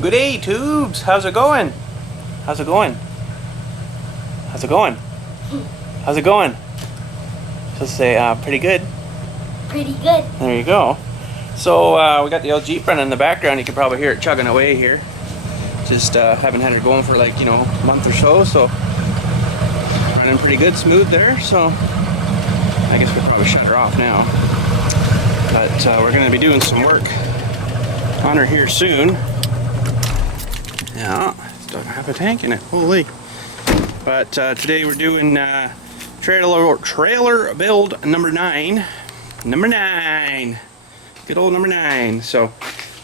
Good day, tubes. How's it going? How's it going? How's it going? How's it going? Just say pretty good. Pretty good. There you go. So we got the old Jeep running in the background. You can probably hear it chugging away here. Just haven't had it going for like, a month or so running pretty good, smooth there. So I guess we'll probably shut her off now. But we're going to be doing some work on her here soon. Yeah, still have a tank in it. Holy! But today we're doing trailer build number 9. Number 9. Good old number 9. So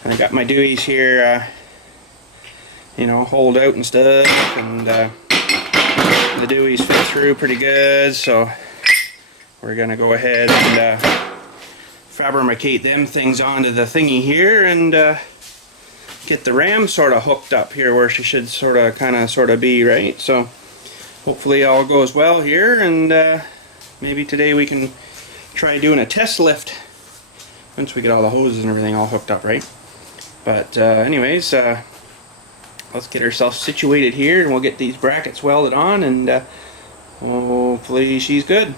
I got my Deweys here, holed out and stuff, and the Deweys fit through pretty good. So we're gonna go ahead and fabricate them things onto the thingy here and get the ram sort of hooked up here where she should sort of be, right? So hopefully all goes well here, and maybe today we can try doing a test lift once we get all the hoses and everything all hooked up, right? But anyways, let's get ourselves situated here, and we'll get these brackets welded on, and hopefully she's good.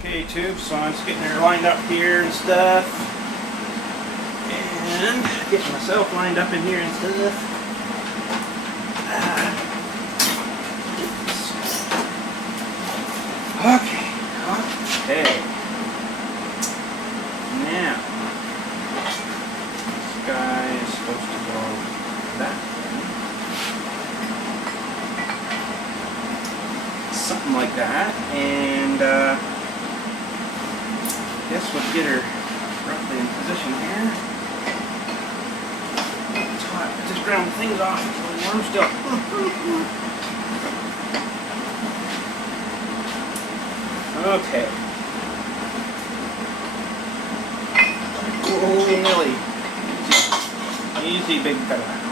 Okay, tubes, so I'm just getting her lined up here and stuff, and getting myself lined up in here and stuff. Okay. Now, this guy is supposed to go that way. Something like that, and guess we'll get her roughly in position here. It's hot. I just ground things off. It's a little warm still. Okay. Holy Millie. Easy, big fella.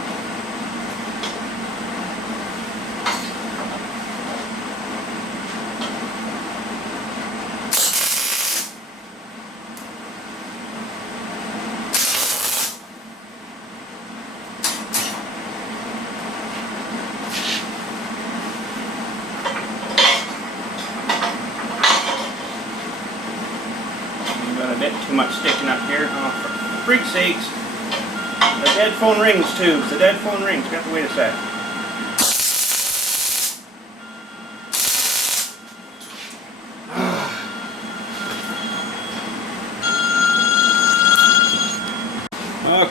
Got a bit too much sticking up here. Oh, for freak's sakes. The dead phone rings, tubes. The dead phone rings. Got to wait a sec.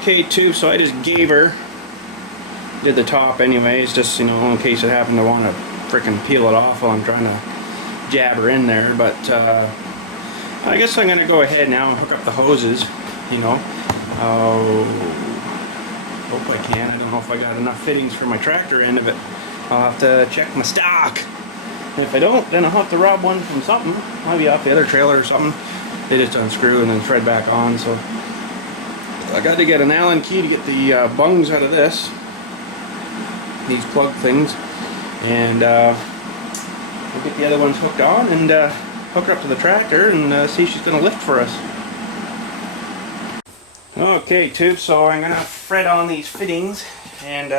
Okay, tubes, so I just gave her. Did the top anyways, just, in case it happened to want to frickin' peel it off while I'm trying to jab her in there. But, I guess I'm going to go ahead now and hook up the hoses, hope I can. I don't know if I got enough fittings for my tractor end of it. I'll have to check my stock. And if I don't, then I'll have to rob one from something. Maybe off the other trailer or something. They just unscrew and then thread back on. So I got to get an Allen key to get the bungs out of this. These plug things. And we'll get the other ones hooked on and hook her up to the tractor and see if she's going to lift for us. Okay, tubes, so I'm going to thread on these fittings, and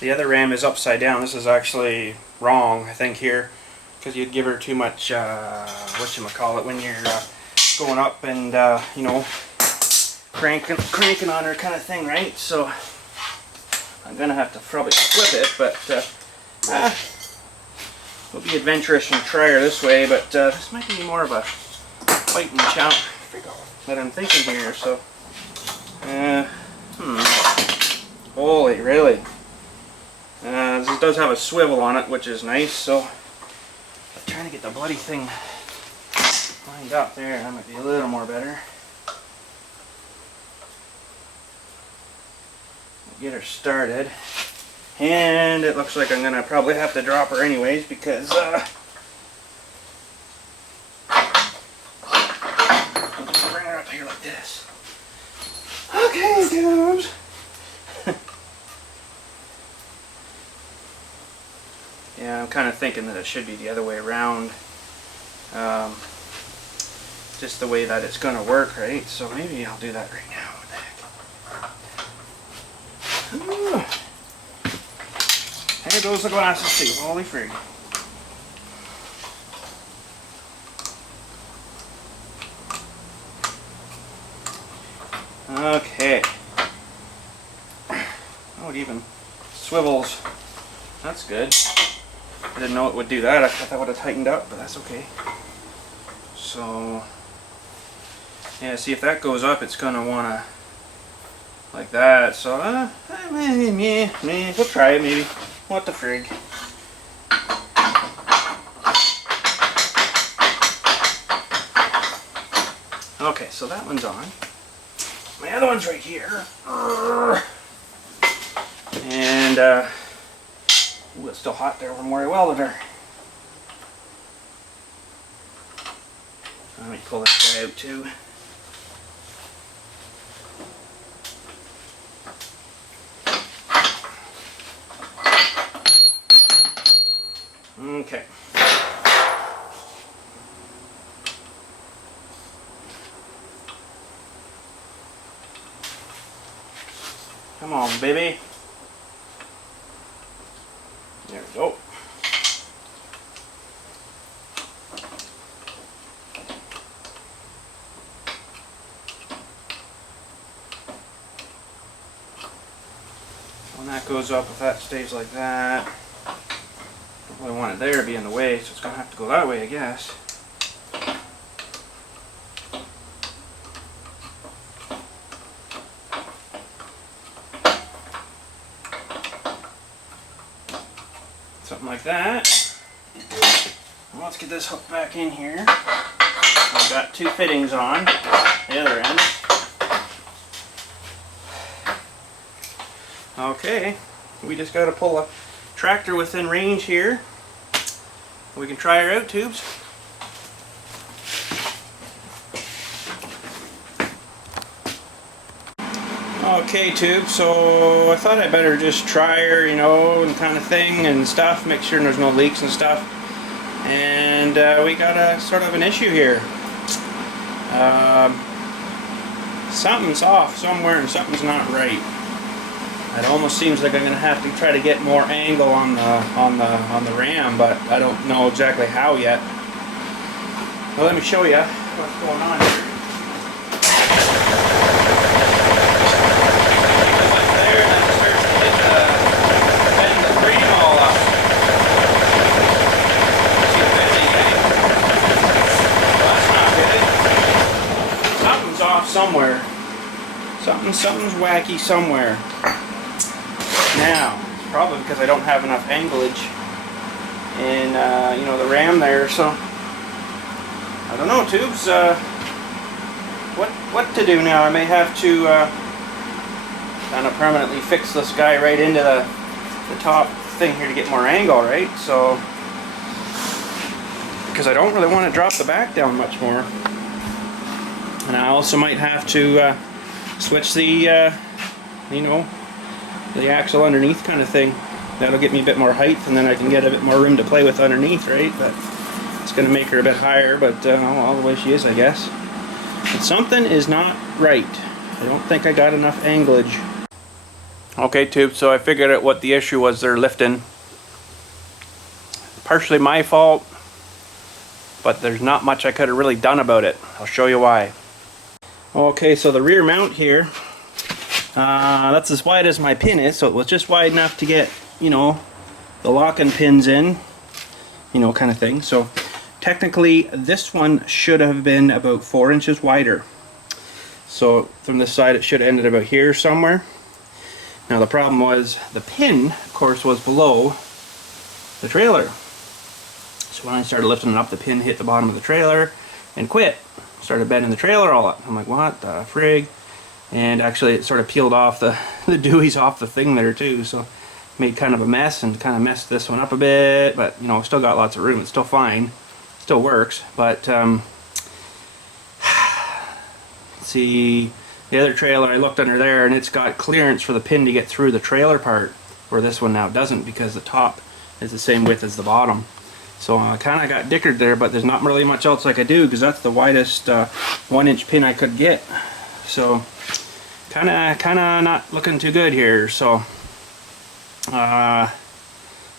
the other ram is upside down. This is actually wrong, I think, here, because you'd give her too much, whatchamacallit, when you're going up and, cranking on her kind of thing, right? So I'm going to have to probably flip it, but we'll be adventurous and try her this way, but this might be more of a fight and chow that I'm thinking here, so Holy, really? This does have a swivel on it, which is nice, so I'm trying to get the bloody thing lined up there. That might be a little more better. Get her started. And it looks like I'm gonna probably have to drop her anyways because bring her up here like this. Okay, dudes. Yeah, I'm kind of thinking that it should be the other way around. Just the way that it's gonna work, right? So maybe I'll do that right now. What the heck? There goes the glasses too. Holy frig. Okay. Oh, it even swivels. That's good. I didn't know it would do that. I thought that would have tightened up, but that's okay. So, yeah, see if that goes up, it's gonna wanna like that. So, we'll try it maybe. What the frig? Okay, so that one's on. My other one's right here. And, ooh, it's still hot there from where I welded her. Let me pull this guy out too. Okay. Come on, baby. There we go. When that goes up, if that stays like that, don't really want it there to be in the way, so it's going to have to go that way, I guess. Something like that. Well, let's get this hook back in here. I've got two fittings on the other end. Okay, we just got to pull a tractor within range here. We can try her out, tubes. Okay, tube, so I thought I'd better just try her, you know, and kind of thing and stuff, make sure there's no leaks and stuff. And we got a sort of an issue here. Something's off somewhere and something's not right. It almost seems like I'm going to have to try to get more angle on the ram, but I don't know exactly how yet. Well, let me show you what's going on here. There, and then it starts to get bend the frame all up. See the bending, eh? Well, that's not good. Something's off somewhere. Something's wacky somewhere. Now, it's probably because I don't have enough anglage in, you know, the ram there, so I don't know, tubes. What to do now? I may have to kind of permanently fix this guy right into the top thing here to get more angle, right? So, because I don't really want to drop the back down much more, and I also might have to switch the, you know, the axle underneath kind of thing. That'll get me a bit more height, and then I can get a bit more room to play with underneath, right? But it's going to make her a bit higher, but all the way she is, I guess. But something is not right. I don't think I got enough anglage. Okay, tube, so I figured out what the issue was there lifting. Partially my fault, but there's not much I could have really done about it. I'll show you why. Okay, so the rear mount here, that's as wide as my pin is, so it was just wide enough to get, you know, the locking pins in, you know, kind of thing. So technically this one should have been about 4 inches wider. So from this side it should have ended about here somewhere. Now the problem was the pin, of course, was below the trailer. So when I started lifting it up, the pin hit the bottom of the trailer and quit. Started bending the trailer all up. I'm like, what the frig? And actually it sort of peeled off the dewies off the thing there too, so made kind of a mess and kind of messed this one up a bit, but you know, still got lots of room. It's still fine, still works. But see, the other trailer, I looked under there and it's got clearance for the pin to get through the trailer part, where this one now doesn't, because the top is the same width as the bottom. So I kind of got dickered there, but there's not really much else I could do, because that's the widest 1-inch pin I could get. So kind of not looking too good here. So not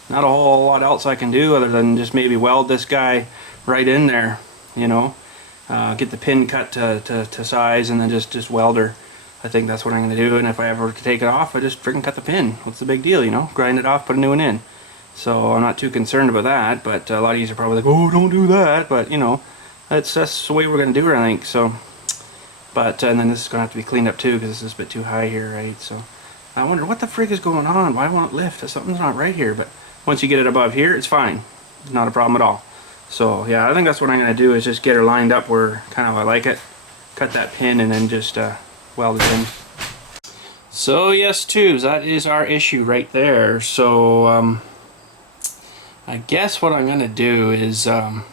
a whole lot else I can do other than just maybe weld this guy right in there, you know, get the pin cut to size, and then just weld her. I think that's what I'm going to do. And if I ever take it off, I just freaking cut the pin. What's the big deal, you know? Grind it off, put a new one in. So I'm not too concerned about that, but a lot of you are probably like, oh, don't do that. But you know, that's the way we're going to do it, I think. So, but and then this is going to have to be cleaned up too, because this is a bit too high here, right? So I wonder what the frig is going on. Why won't it lift? Something's not right here. But once you get it above here, it's fine. It's not a problem at all. So yeah, I think that's what I'm going to do, is just get her lined up where kind of I like it. Cut that pin and then just weld it in. So yes, tubes, that is our issue right there. So I guess what I'm going to do is, I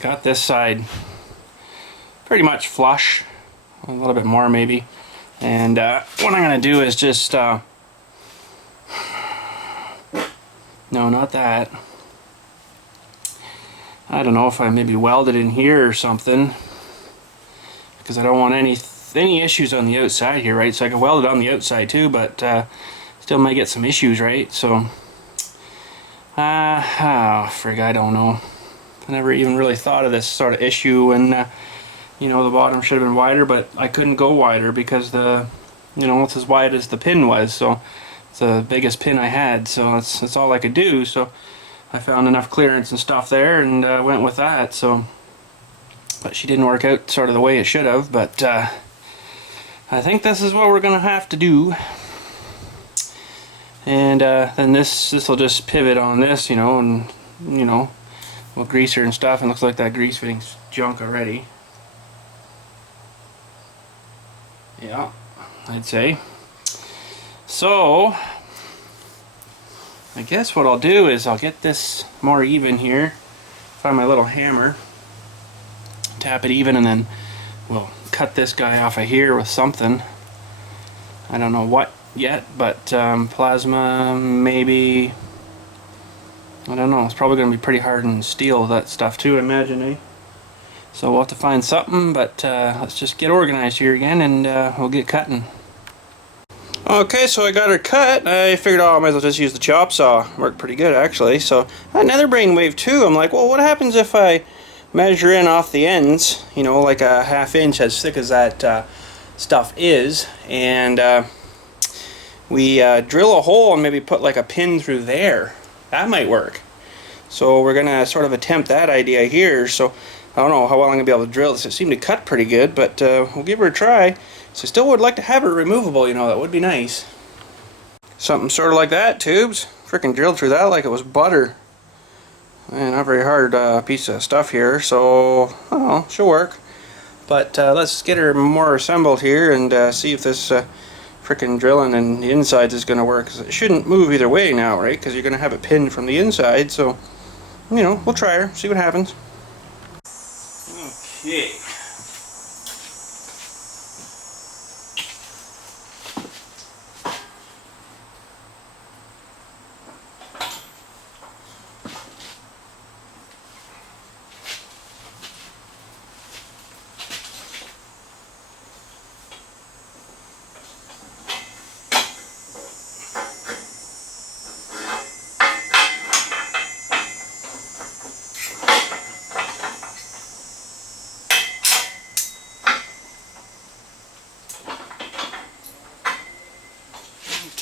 got this side pretty much flush, a little bit more maybe, and what I'm going to do is just, no, not that, I don't know if I maybe weld it in here or something, because I don't want any issues on the outside here, right? So I can weld it on the outside too, but still might get some issues, right? So frig, I don't know. I never even really thought of this sort of issue, and you know, the bottom should have been wider, but I couldn't go wider because the, you know, it's as wide as the pin was, so it's the biggest pin I had, so that's all I could do. So I found enough clearance and stuff there and went with that. So, but she didn't work out sort of the way it should have, but I think this is what we're gonna have to do. And then this will just pivot on this, you know, and you know, we'll grease her and stuff, and looks like that grease fitting's junk already. Yeah, I'd say. So I guess what I'll do is I'll get this more even here, find my little hammer, tap it even, and then we'll cut this guy off of here with something. I don't know what yet, but plasma maybe. I don't know, it's probably going to be pretty hardened steel, that stuff too, I imagine, eh? So we'll have to find something, but let's just get organized here again, and we'll get cutting. Okay, so I got her cut. I figured, oh, I might as well just use the chop saw. Worked pretty good, actually. So another brainwave too. I'm like, well, what happens if I measure in off the ends, you know, like a 1/2 inch, as thick as that stuff is, and we drill a hole and maybe put like a pin through there. That might work. So we're gonna sort of attempt that idea here. So I don't know how well I'm gonna be able to drill this. It seemed to cut pretty good, but we'll give her a try. So I still would like to have it removable, you know, that would be nice. Something sort of like that, tubes. Freaking drilled through that like it was butter. Man, not very hard piece of stuff here, so I don't know, she'll work. But let's get her more assembled here and see if this freaking drilling in the insides is going to work. 'Cause it shouldn't move either way now, right? Because you're going to have it pinned from the inside, so, you know, we'll try her, see what happens. Okay.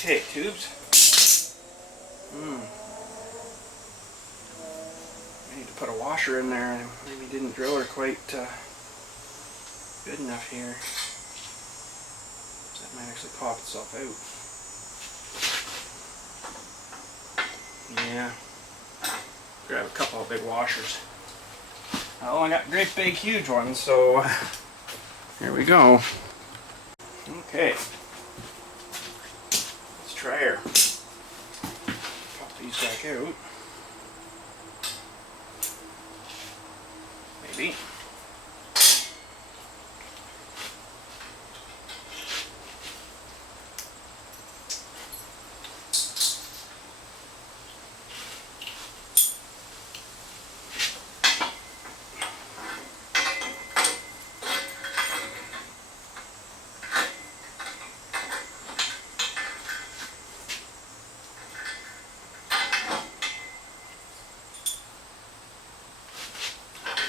Okay, tubes. I need to put a washer in there. I maybe didn't drill her quite good enough here. So that might actually pop itself out. Yeah. Grab a couple of big washers. Oh, I got great big huge ones, so here we go. Okay. Let's try her. Pop these back out. Maybe.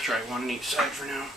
Try one on each side for now.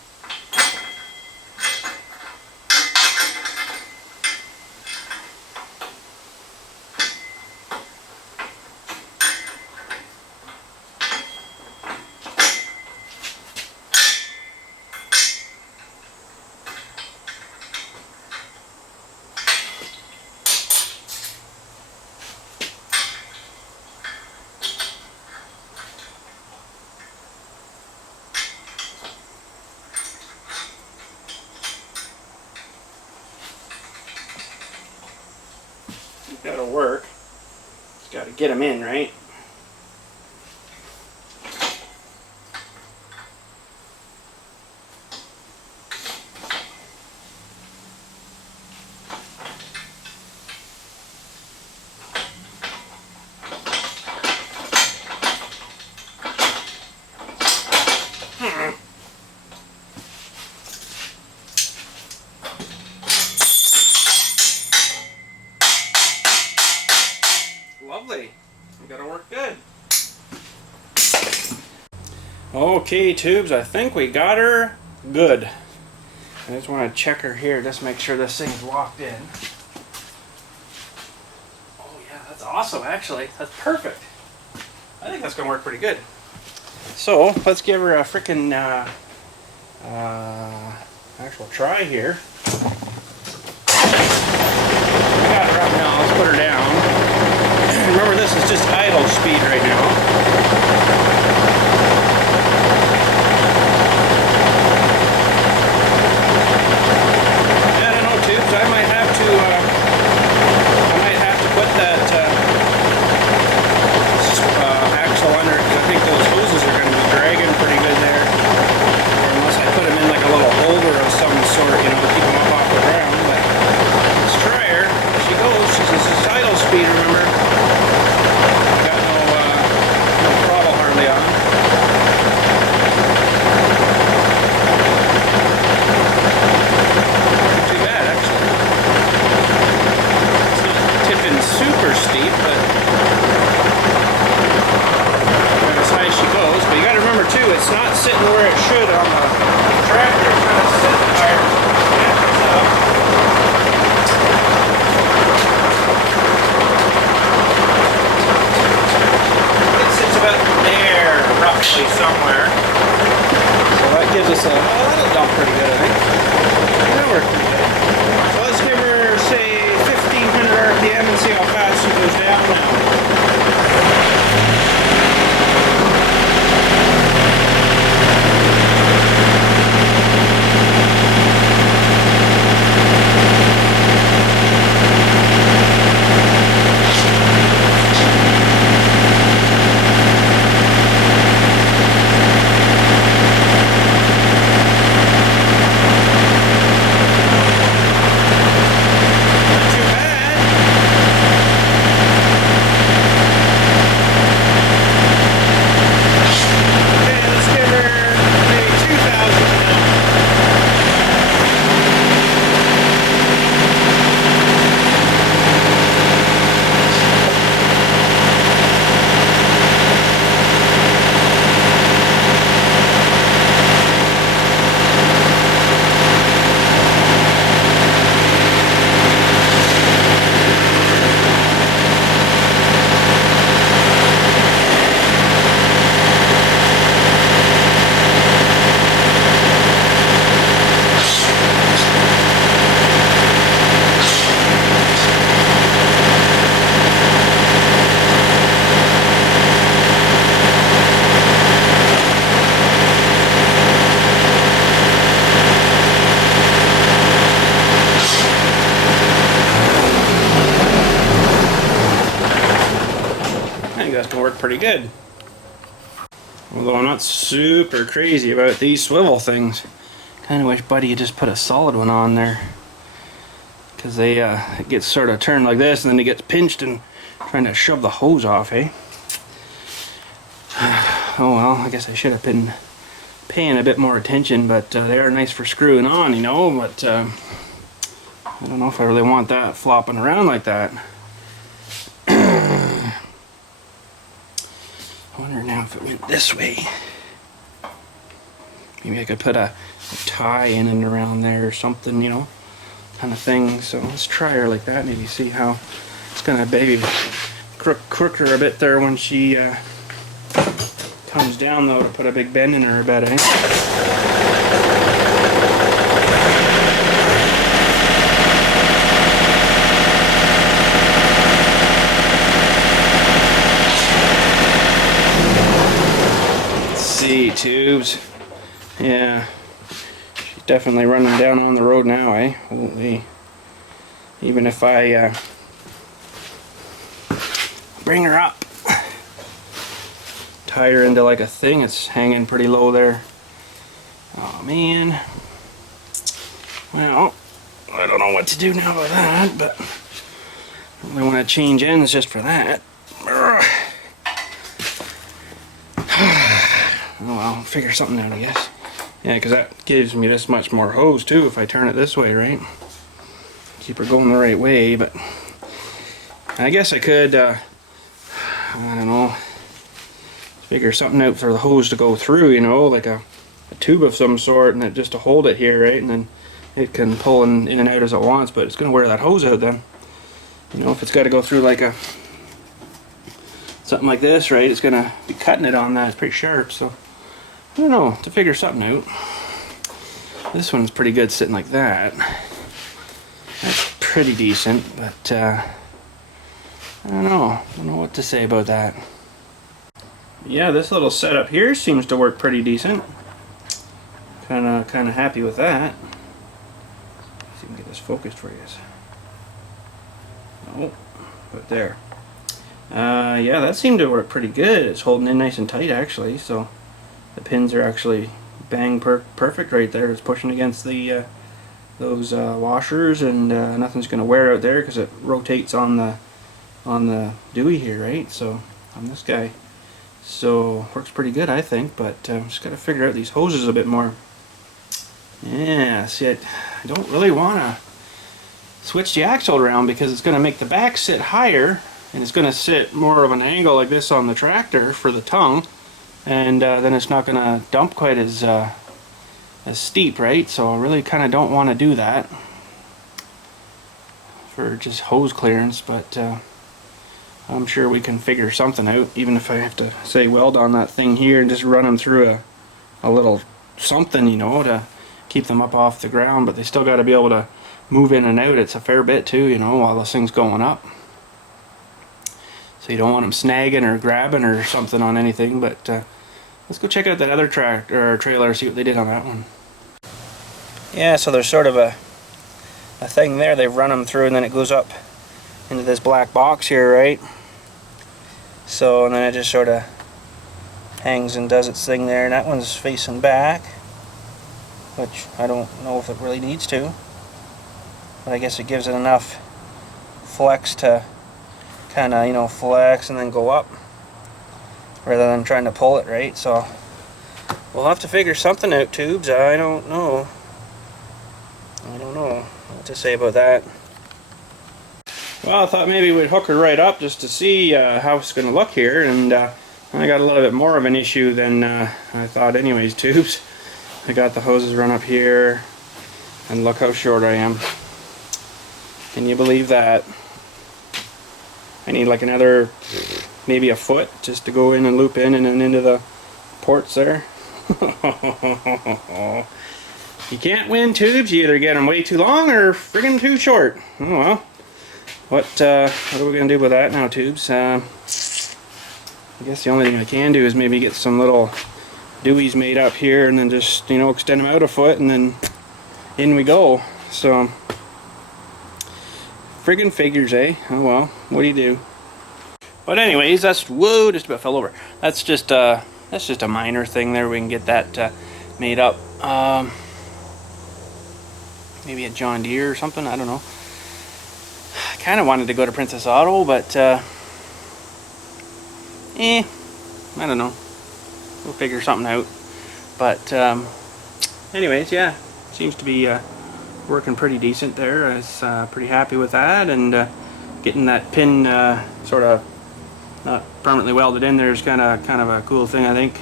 That'll work. Just got to get them in, right? Lovely. We gotta work good. Okay, tubes, I think we got her good. I just want to check her here, just make sure this thing's locked in. Oh yeah, that's awesome actually. That's perfect. I think that's gonna work pretty good. So let's give her a freaking actual try here. We got her up now, let's put her down. Remember, this is just idle speed right now. I don't know, tubes. I might have to put that axle under it, because I think those hoses are going to be dragging pretty good there. Or unless I put them in like a little holder of some sort, you know, to keep them up off the ground. But let's try her. There she goes. This is idle speed, remember? Super steep, but as high as she goes. But you got to remember too, it's not sitting where it should on the tractor. It's kind of sitting higher. It sits about there, roughly somewhere. So that gives us that'll dump pretty good, I think. That'll work pretty good. So let's give her, say, 1500 RPM and see how fast she goes down now. that's gonna work pretty good. Although I'm not super crazy about these swivel things. Kind of wish Buddy had just put a solid one on there, because they it gets sort of turned like this and then it gets pinched and trying to shove the hose off, eh? Oh well, I guess I should have been paying a bit more attention, but they are nice for screwing on, you know, but I don't know if I really want that flopping around like that. I wonder now if it went this way. Maybe I could put a tie in and around there or something, you know, kind of thing. So let's try her like that, maybe see how it's gonna maybe crook her a bit there when she comes down, though, to put a big bend in her bed, eh? Let's see, tubes. Yeah, she's definitely running down on the road now, eh? Holy. Even if I bring her up, tie her into like a thing, it's hanging pretty low there. Oh man. Well, I don't know what to do now with that, but I only want to change ends just for that. Oh well, I'll figure something out, I guess. Yeah, because that gives me this much more hose too if I turn it this way, right? Keep her going the right way, but I guess I could, I don't know, figure something out for the hose to go through, you know, like a tube of some sort, and just to hold it here, right? And then it can pull in and out as it wants, but it's going to wear that hose out then. You know, if it's got to go through like a something like this, right, it's going to be cutting it on that. It's pretty sharp, so I don't know, to figure something out. This one's pretty good sitting like that. That's pretty decent, but I don't know what to say about that. Yeah, this little setup here seems to work pretty decent. Kind of happy with that. Let's see if we can get this focused for you. Oh, but there. Yeah, that seemed to work pretty good. It's holding in nice and tight, actually. So the pins are actually bang perfect right there. It's pushing against the those washers, and nothing's going to wear out there because it rotates on the Dewey here, right? So on this guy. So works pretty good, I think, but just got to figure out these hoses a bit more. Yeah, see, I don't really want to switch the axle around because it's going to make the back sit higher, and it's going to sit more of an angle like this on the tractor for the tongue, and then it's not going to dump quite as steep, right? So I really kind of don't want to do that for just hose clearance, but I'm sure we can figure something out, even if I have to, say, weld on that thing here and just run them through a little something, you know, to keep them up off the ground. But they still got to be able to move in and out. It's a fair bit too, you know, while this thing's going up. So you don't want them snagging or grabbing or something on anything. But let's go check out that other tractor or trailer, see what they did on that one. Yeah, so there's sort of a thing there. They've run them through, and then it goes up into this black box here, right? So, and then it just sort of hangs and does its thing there, and that one's facing back, which I don't know if it really needs to, but I guess it gives it enough flex to kind of, you know, flex and then go up rather than trying to pull it, right? So we'll have to figure something out, tubes. I don't know what to say about that. Well, I thought maybe we'd hook her right up just to see how it's going to look here, and I got a little bit more of an issue than I thought anyways, tubes. I got the hoses run up here, and look how short I am. Can you believe that? I need like another, maybe a foot, just to go in and loop in and then into the ports there. You can't win, tubes. You either get them way too long or friggin' too short. Oh well. What are we going to do with that now, tubes? I guess the only thing I can do is maybe get some little Deweys made up here and then just, you know, extend them out a foot and then in we go. So, friggin' figures, eh? Oh well, what do you do? But anyways, that's, whoa, just about fell over. That's just a minor thing there. We can get that made up. Maybe at John Deere or something, I don't know. I kind of wanted to go to Princess Auto, but I don't know. We'll figure something out. But anyways, yeah, seems to be working pretty decent there. I was pretty happy with that, and getting that pin sort of not permanently welded in there is kind of a cool thing. I think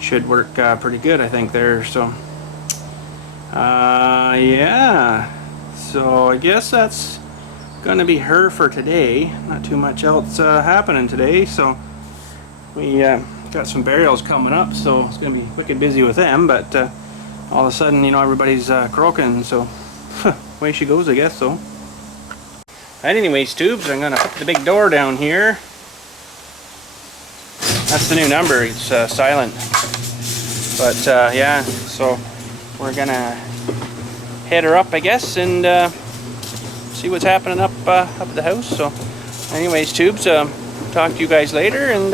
should work pretty good, I think, there. So yeah, so I guess that's gonna be her for today. Not too much else happening today, so we got some burials coming up, so it's gonna be wicked busy with them. But all of a sudden, you know, everybody's croaking, so away she goes, I guess. So right, anyways, tubes, I'm gonna put the big door down here. That's the new number, it's silent. But yeah, so we're gonna head her up, I guess, and see what's happening up at the house. So anyways, tubes, talk to you guys later, and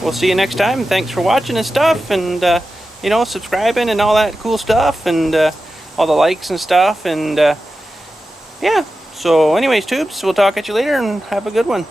we'll see you next time. Thanks for watching and stuff, and you know, subscribing and all that cool stuff, and all the likes and stuff, and yeah. So anyways, tubes, we'll talk at you later, and have a good one.